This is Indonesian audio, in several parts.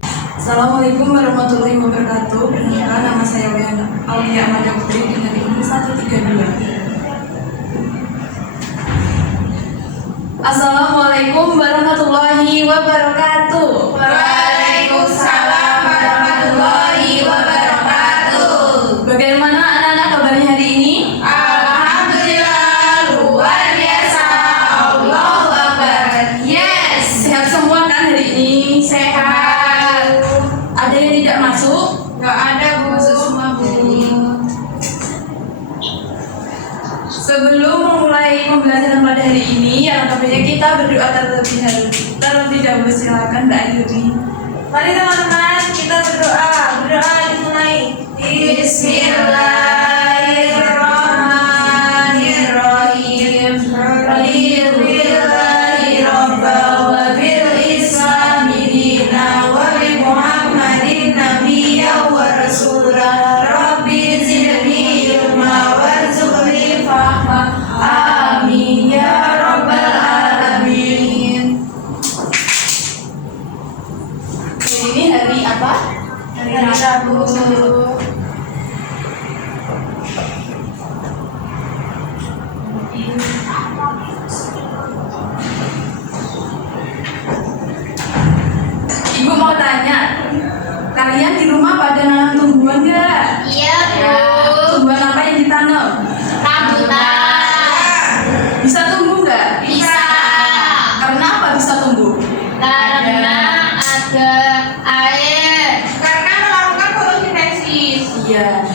Assalamualaikum warahmatullahi wabarakatuh. Perkenalkan, nama saya Aulia Amalia Putri dengan nomor 132. Assalamualaikum warahmatullahi wabarakatuh. Waalaikumsalam warahmatullahi wabarakatuh. Bagaimana anak-anak kabarnya hari ini? Alhamdulillah, luar biasa. Allahu Akbar. Yes, sehat semua kan hari ini? Sehat. Ada yang tidak masuk? Gak ada, Bu. Masuk semua, Bu. Sebelum memulai pembelajaran pada hari ini, alangkah baiknya kita berdoa terlebih dahulu. Silakan Mbak Ayuri. Mari teman-teman, kita berdoa. Berdoa dimulai. Bismillahirrahmanirrahim. Alhamdulillahi Rabbal wa bil Islami dina wa bi Muhammadin nabiyya wa rasulah. Rabbi zidni ilma warzuqni fahma. Amin ya rabbal alamin. Hari ini hari apa? Hari Rabu. Ibu mau tanya, kalian di rumah pada nanam tumbuhan nggak? Iya, Tumbuhan apa yang ditanam? Rambutan. Bisa tumbuh nggak? Bisa. Karena apa bisa tumbuh? Karena ada air. Karena melakukan fotosintesis. Iya.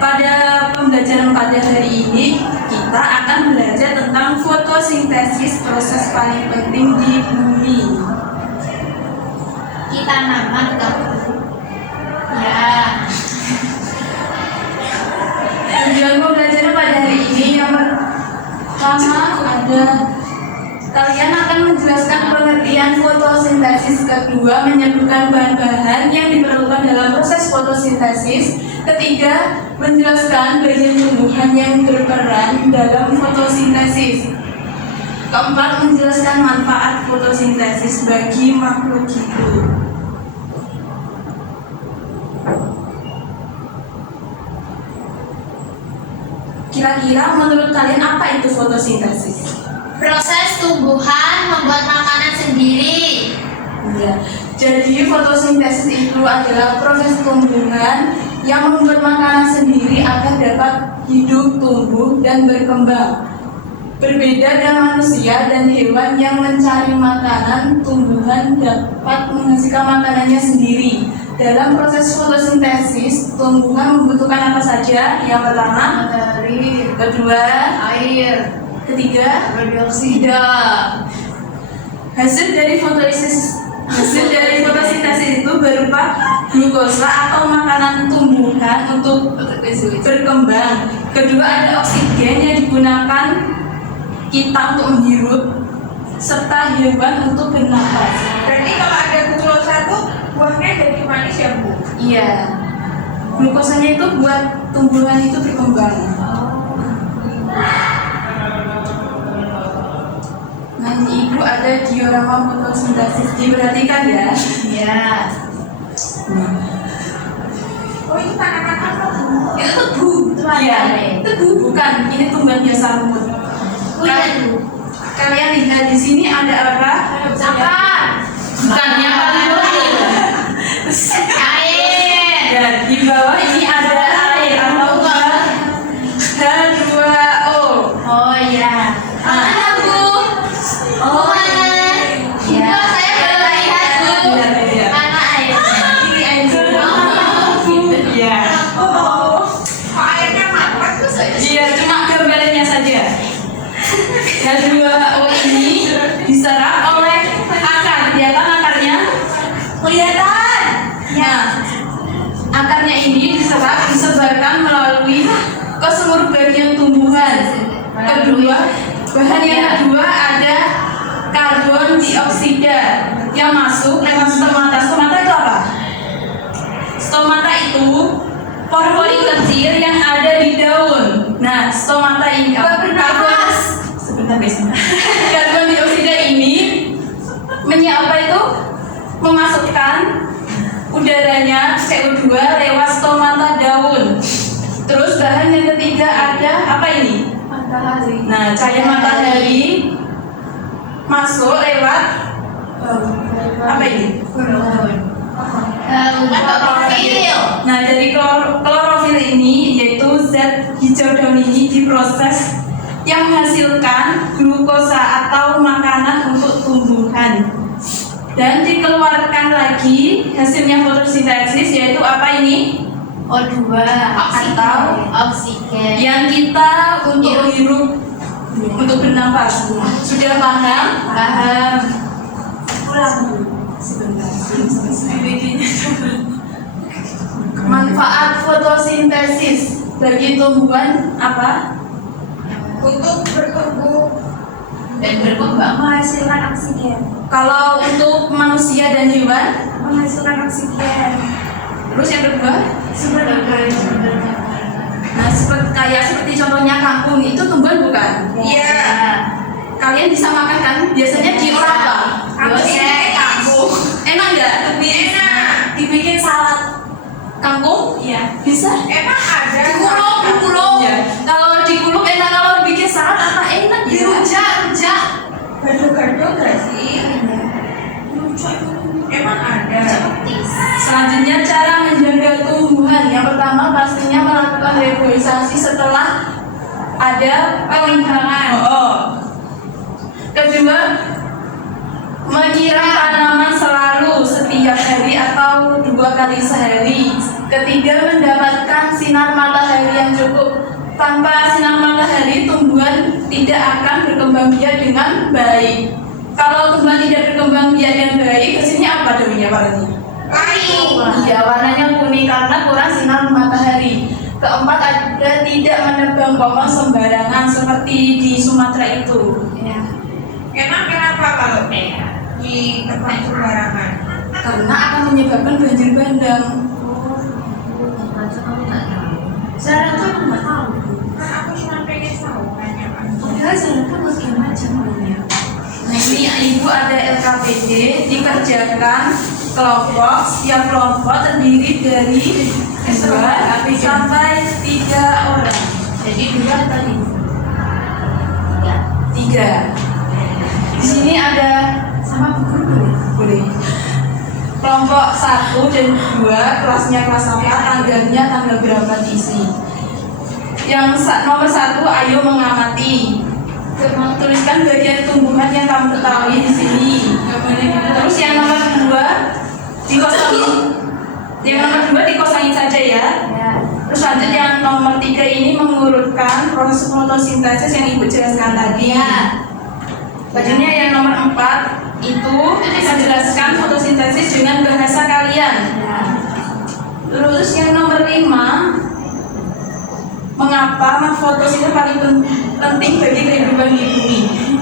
Pada pembelajaran pada hari ini kita akan belajar tentang fotosintesis, proses paling penting di bumi. Kita nama ya. Tujuan pembelajaran pada hari ini yang pertama ada kalian akan menjelaskan pengertian fotosintesis, kedua menyebutkan bahan-bahan yang diperlukan dalam proses fotosintesis, ketiga menjelaskan bagian tumbuhan yang berperan dalam fotosintesis, keempat menjelaskan manfaat fotosintesis bagi makhluk hidup. Kira-kira menurut kalian apa itu fotosintesis? Proses tumbuhan membuat makanan sendiri. Ya, jadi fotosintesis itu adalah proses tumbuhan yang membuat makanan sendiri agar dapat hidup, tumbuh, dan berkembang. Berbeda dengan manusia dan hewan yang mencari makanan, tumbuhan dapat menghasilkan makanannya sendiri. Dalam proses fotosintesis, tumbuhan membutuhkan apa saja? Yang pertama, Matahari, kedua, air, ketiga, dioksida. Hasil dari fotosintesis itu berupa glukosa atau makanan tumbuhan untuk berkembang. Kedua, ada oksigen yang digunakan kita untuk menghirup, serta hewan untuk bernapas. Berarti kalau ada glukosa tuh buahnya jadi manis ya, Bu? Iya, glukosanya itu buat tumbuhan itu berkembang. Nah, ini ibu ada diorama fotosintesis, diperhatikan ya. Iya. Oh, ini tanaman apa, Bu? Itu tebu. Iya, tebu bukan. Ini tumbuhan biasa rumput. Oh, iya, Bu. Kalian lihat di sini ada apa? Apa? Bukan yang paling bawah. Air. Dan di bawah ini ada air atau H2O. Oh iya. Mana, Bu? Oh, mana? Ya. Saya belum lihat, Bu. Iya. Mana airnya? Ini air juga. Gitu. Iya. Oh, airnya mampet tuh saya. Iya, cuma gambarannya saja. H2O ini diserap oleh akar. Kelihatan akarnya? Kelihatan. Nah, akarnya ini disebarkan melalui ke seluruh bagian tumbuhan. Kedua, bahan yang kedua ada karbon dioksida yang masuk lewat stomata. Stomata itu apa? Stomata itu pori-pori kecil yang ada di daun. Nah, stomata ini sebentar guys. Karbon dioksida ini menyapa itu memasukkan udaranya CO2 lewat stomata daun. Terus bahan yang ketiga ada apa ini? Matahari. Nah, cahaya matahari masuk lewat apa ini? Klorofil. Nah, dari klorofil ini yaitu zat hijau daun ini diproses yang menghasilkan glukosa atau makanan untuk tumbuhan dan dikeluarkan lagi hasilnya fotosintesis yaitu apa ini? O2 atau oksigen. Yang kita untuk hirup untuk bernafas. Sudah paham? Paham. Manfaat fotosintesis bagi tumbuhan apa? Untuk bertumbuh dan berkembang, Menghasilkan oksigen. Kalau untuk manusia dan hewan, Menghasilkan oksigen. terus yang kedua, Sumber energi. nah seperti contohnya kangkung itu tumbuhan bukan? Iya. Kalian bisa makan kan? Biasanya di orang apa? Kangkung. Enak nggak? Lebih enak. Dibikin salad. Kangkung? Iya. Bisa? Emang ada. Dikuluk. Ya. Kalau dikuluk enak, kalau bikin salad apa enak ya? Dirujak. Gado-gado nggak sih? Emang ada. Selanjutnya cara menjaga tumbuhan. Yang pertama pastinya melakukan reboisasi setelah ada pengimbangan. Kedua, menyiram tanaman selalu setiap hari atau 2 kali sehari. Ketiga, mendapatkan sinar matahari yang cukup. Tanpa sinar matahari, tumbuhan tidak akan berkembang biak dengan baik. Kalau tumbuhan tidak berkembang biak dengan baik, hasilnya apa daunnya warnanya? Iya, warnanya kuning karena kurang sinar matahari. Keempat, ada tidak menebang pohon sembarangan seperti di Sumatera itu. Emang kenapa kalau di tempat sembarangan? Karena akan menyebabkan banjir bandang. Saya tuh nggak tahu. Kan aku cuma pengen tahu banyak. Padahal saya kan macam namanya. Nah, ini ibu ada LKPD dikerjakan kelompok. Setiap kelompok terdiri dari 2 sampai 3 orang. Jadi 2 tadi. 3. Di sini ada sama bu guru boleh. Kelompok 1 dan 2 kelasnya kelas apa, tanggalnya tanggal berapa diisi. Yang nomor 1, ayo mengamati. Tuliskan bagian tumbuhan yang kamu ketahui di sini. Terus yang nomor 2 dikosongin. Yang nomor 2 dikosongin saja ya. Terus lanjut yang nomor 3 ini mengurutkan proses fotosintesis yang ibu jelaskan tadi. Bajunya yang nomor 4 itu menjelaskan fotosintesis dengan bahasa kalian. Terus yang nomor 5, mengapa fotosintesis paling penting bagi kehidupan di bumi.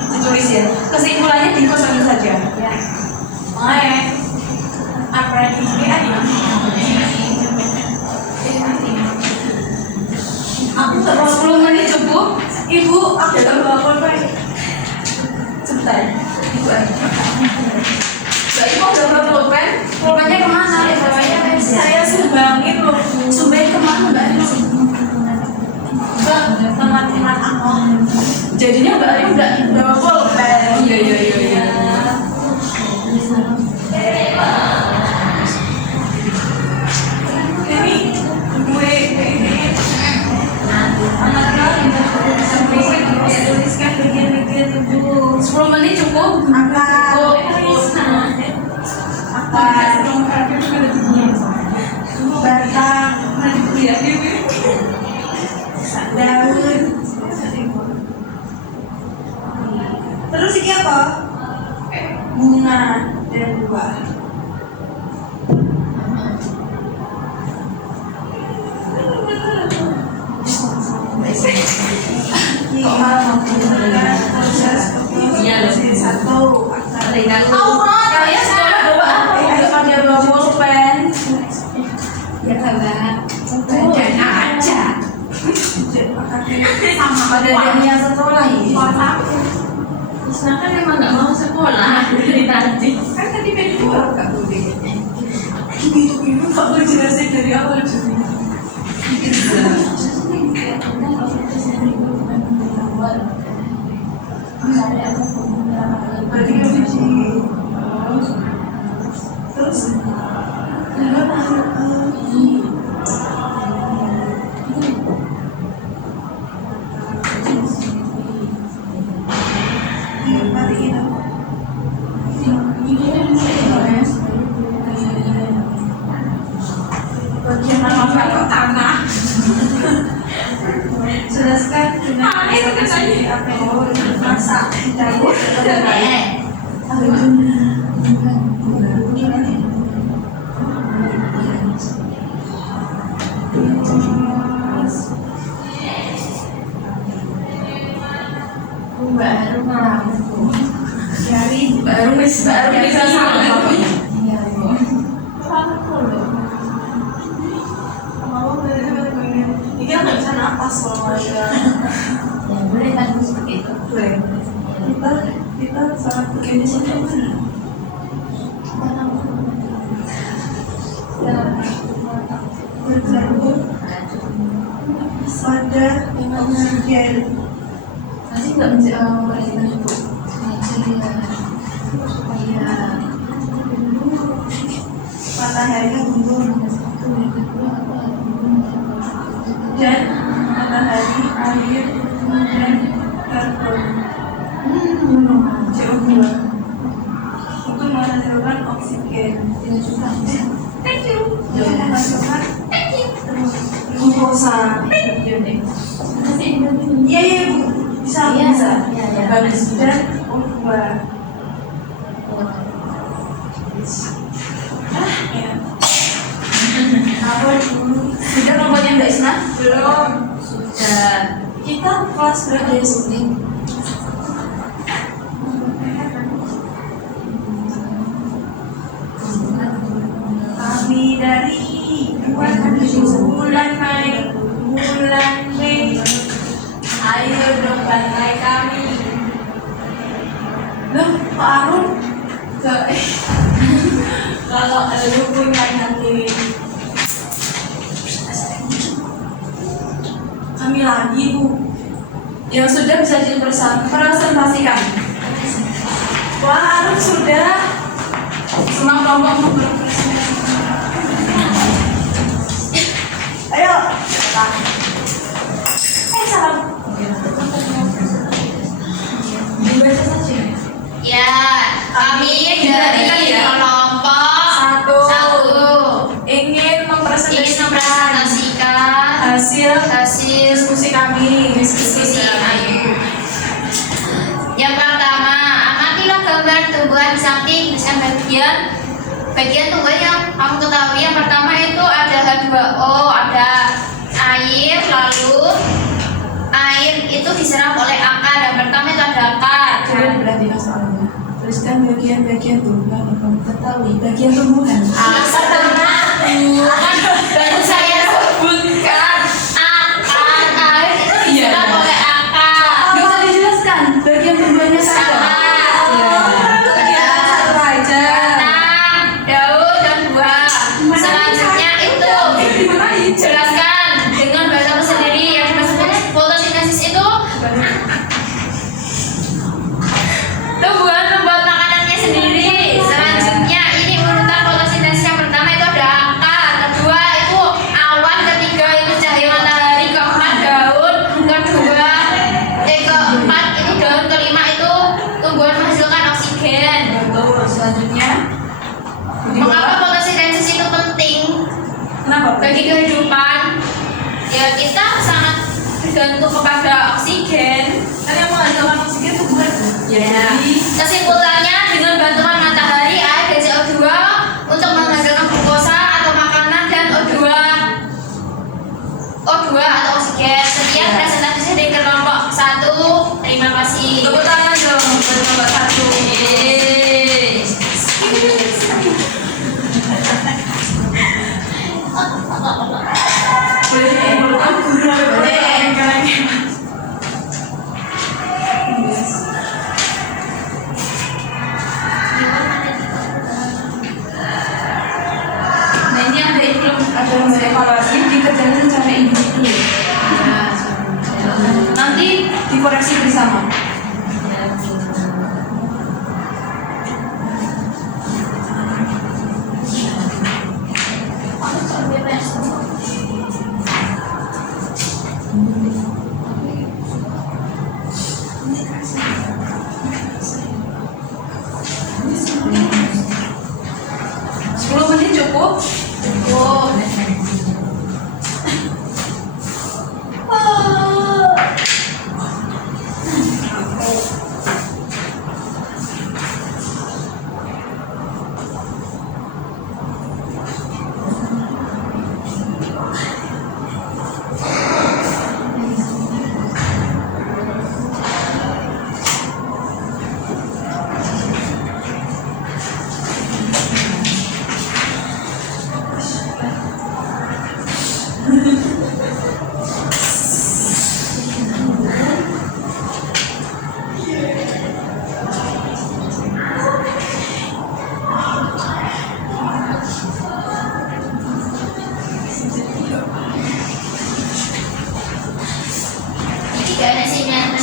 Ditulis ya. Kesimpulannya dikosongin saja. Apa di sini ada? Aku 10 menit cukup. Ibu, aku udah bawa pulpen. Sebentar. Ibu aja. Ibu udah bawa pulpen. Pulpennya kemana? Saya sumbangin loh. Sumbangin kemana mbak? Ke teman-teman aku. Jadinya mbak Ayu udah bawa pulpen. Iya. Ini gue tuliskan bagian-bagian ibu. 10 menit cukup? Batang daun. Terus ini apa? Bunga dan buah. Satu. Kalian sekolah bawa apa? Nggak pada bawa pulpen. Ya kabar. Jangan aja. Sama pada dunia sekolah ini. Isna kan emang nggak mau sekolah dari tadi. Kan tadi berdua nggak boleh. Itu tak boleh jelasin dari awal juga. Berarti lebih terus bagian apa tanah. Jelaskan dengan apa masak di dapur baru bisa sama. Ini kan nggak bisa napas kalau ada. Ya boleh kan seperti itu. Boleh. Kita sangat begini sini mana? Berjauh pada oksigen. Nanti nggak bisa memperhatikan itu. Supaya Mataharinya gugur dan matahari, air, dan karbon CO2 untuk menghasilkan oksigen. thank you. Untuk menghasilkan glukosa. Iya Bu, bisa. Bagus. Dan O2. Ya. Apa dulu? Sudah kelompoknya Mbak Isna? Belum. Sudah. Kita kelas berapa ya sini? Kami dari bulan Mei. Ayo dong bantai kami. Loh, Pak Arun? Kalau lu punya nanti kami lagi Bu. Yang sudah bisa dipresentasikan. Wah, Arun sudah. Semua kelompok untuk berpresentasi. Ayo. Salam. Dibaca saja. Ya, kami dari kelompok satu Ingin ingin mempresentasikan mempresentasikan hasil hasil diskusi kami. diskusi kami. Yang pertama, amatilah gambar tumbuhan di samping dengan bagian tumbuhan yang kamu ketahui. Yang pertama itu ada H2O, ada air, lalu air itu diserap oleh akar. Yang pertama itu ada akar. Coba perhatikan soalnya. Tuliskan bagian-bagian tumbuhan yang kamu ketahui. Bagian tumbuhan. Baru saya sebutkan akar. Air itu diserap oleh akar. Bisa dijelaskan bagian tumbuhannya saja. Satu aja. Tanam, daun, dan buah. Selanjutnya itu jelaskan dengan bahasamu sendiri yang disebut fotosintesis itu tumbuhan membuat makanannya sendiri. Selanjutnya ini urutan fotosintesis. Yang pertama itu ada akar, kedua itu awan, ketiga itu cahaya matahari, keempat daun, keempat itu daun, kelima itu tumbuhan menghasilkan oksigen. Betul. Selanjutnya. Mengapa fotosintesis itu penting Kenapa? bagi kehidupan? Ya kita sangat bergantung kepada oksigen. Kan yang menghasilkan oksigen itu bukan. Ya. Kesimpulannya, dengan bantuan matahari, air, dan CO2 untuk menghasilkan glukosa atau makanan dan O2 atau oksigen. Sekian presentasi dari kelompok 1. Terima kasih. Tepuk tangan dong buat kelompok 1. Yeay. Boleh dikumpulkan guru boleh. ada lembar evaluasi dikerjakan secara individu. Nanti dikoreksi bersama. Cukup? Cukup. Gak ada sinyal.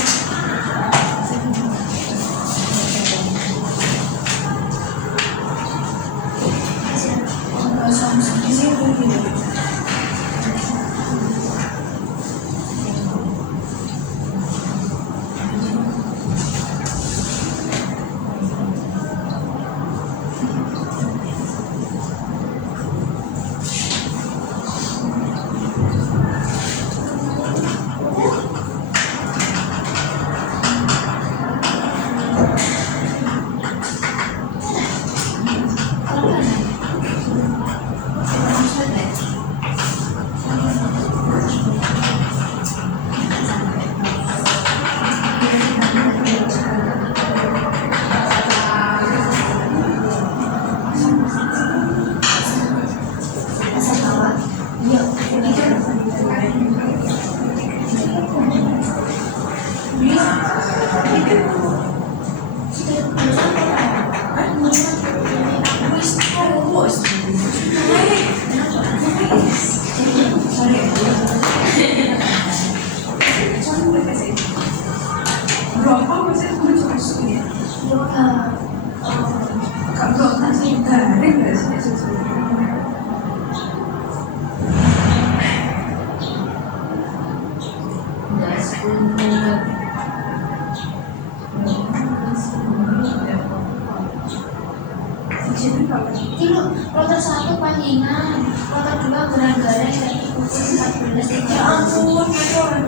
Itu kloter 1 Panjingan, kloter 2 Gerang-Gareng dan pukul 14. Ya ampun, itu orang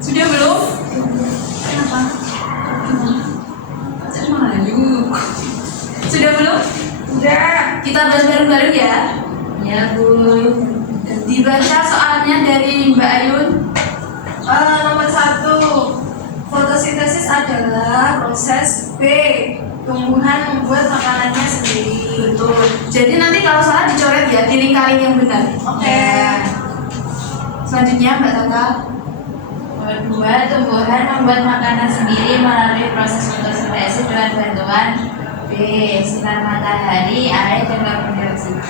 Sudah belum? Kenapa? Sudah belum? Sudah. Kita bahas bareng-bareng ya. Ya Bu. Dibaca soalnya dari Mbak Ayun. Nomor 1, fotosintesis adalah proses B, tumbuhan membuat makanannya sendiri. Betul. Jadi nanti kalau salah dicoret ya, dilingkarin yang benar. Oke. Selanjutnya Mbak Tata. Nomor 2, tumbuhan membuat makanan sendiri melalui proses fotosintesis dengan bantuan B, sinar matahari, air, dan karbon dioksida.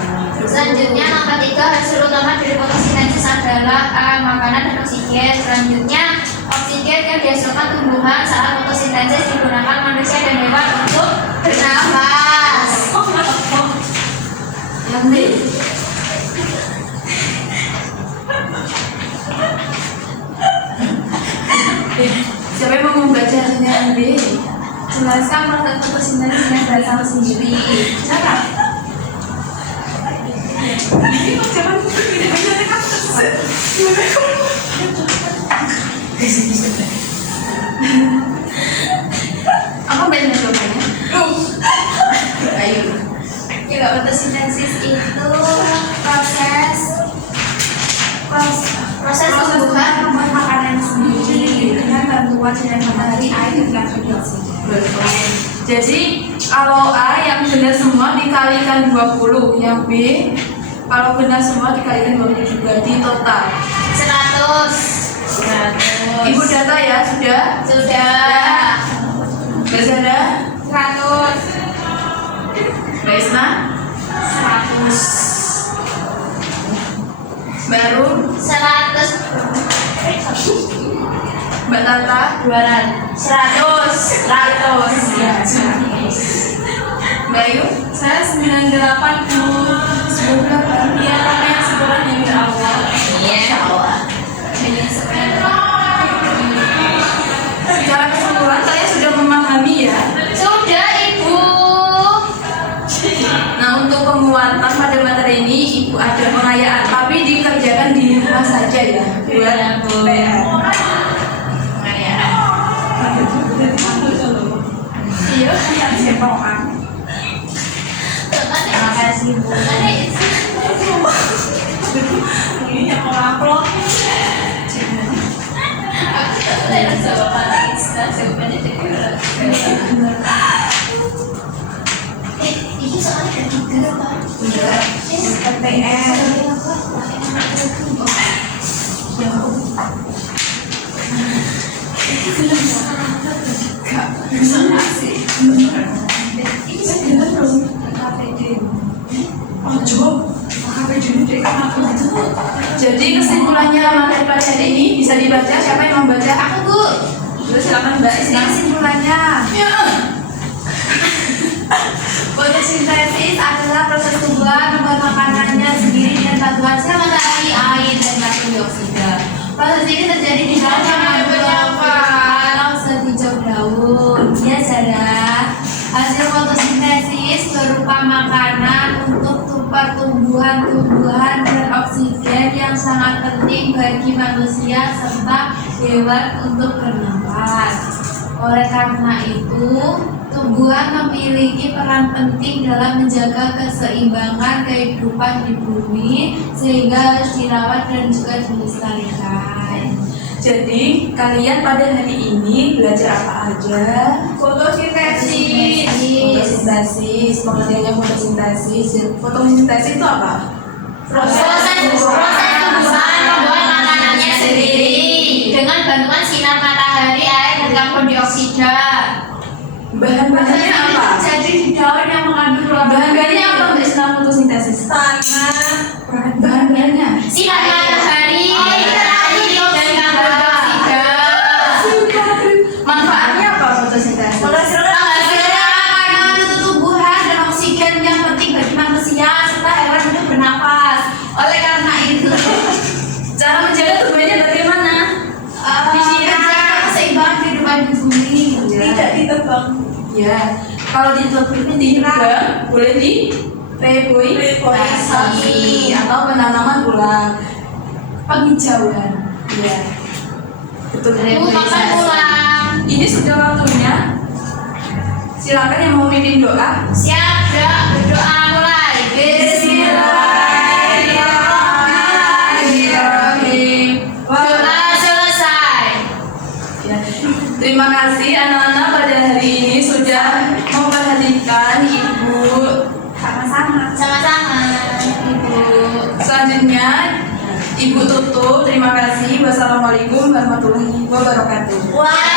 Selanjutnya nomor 3, hasil utama dari fotosintesis adalah A, makanan dan oksigen. Selanjutnya oksigen yang dihasilkan tumbuhan saat fotosintesis digunakan manusia dan hewan untuk bernafas. Yang B. Siapa yang mau membaca yang B? Jelaskan proses fotosintesis yang berasal sendiri. Cara. Ini kok jangan tidak bisa apa banyak jawabannya? Ayo. Ya, fotosintesis itu proses tumbuhan membuat makanan sendiri dengan bantuan sinar matahari, air, dan karbon dioksida. Betul. Jadi kalau A yang benar semua dikalikan 20, yang B kalau benar semua dikalikan 20 juga, di total 100. Ibu data ya, sudah? Sudah. Mbak Zara? 100. Mbak Isna? 100. Mbak Rum? 100. Mbak Tata? 200. 100. Mbak Ayu? Saya 98 Bu. 98. Iya, karena yang sebulan yang di awal. Iya. Secara keseluruhan kalian sudah memahami ya. Sudah Ibu. Nah, untuk penguatan pada materi ini Ibu ada pengayaan, tapi dikerjakan di rumah saja ya, buat PR. Iya, Terima kasih Bu. Ini yang orang Ini soalnya ada 3 Pak. PR. Jadi kesimpulannya materi pelajaran ini bisa dibaca, siapa yang mau baca? Aku Bu. Silakan Mbak Isna. Kesimpulannya. Fotosintesis adalah proses tumbuhan membuat makanannya sendiri dengan bantuan sel matahari, air, dan karbon dioksida. Proses ini terjadi di dalam kalau sehijau daun. Ya, Zara. Hasil fotosintesis berupa makanan untuk pertumbuhan-tumbuhan beroksigen yang sangat penting bagi manusia serta hewan untuk bernapas. Oleh karena itu, tumbuhan memiliki peran penting dalam menjaga keseimbangan kehidupan di bumi sehingga harus dirawat dan juga dilestarikan. Jadi kalian pada hari ini belajar apa aja? Fotosintesis. Fotosintesis, pengertiannya fotosintesis. Fotosintesis itu apa? Proses tumbuhan membuat makanannya sendiri dengan bantuan sinar matahari, air, dan karbon dioksida. Bahan-bahannya apa? Jadi di daun yang mengandung Bahan-bahannya apa Mbak Isna fotosintesis? tanah. Bahan-bahannya Sinar matahari, air, dan karbon dioksida. manfaatnya apa fotosintesis? Menghasilkan makanan untuk tumbuhan dan oksigen yang penting bagi manusia serta hewan hidup bernapas. Oleh karena itu, Cara menjaga tubuhnya bagaimana? menjaga keseimbangan kehidupan di bumi. Tidak ditebang. Ya, kalau ditebang boleh di reboisasi atau penanaman ulang, penghijauan. Ya, betul. Bu, makan pulang. Ini sudah waktunya. Silakan yang mau mimpin doa. Siap, berdoa mulai. Bismillahirrahmanirrahim. Doa selesai. Ya. Terima kasih anak-anak pada hari ini sudah memperhatikan Ibu. Sama-sama. Sama-sama, Ibu. Selanjutnya Ibu tutup. Terima kasih. Wassalamualaikum warahmatullahi wabarakatuh. Wah.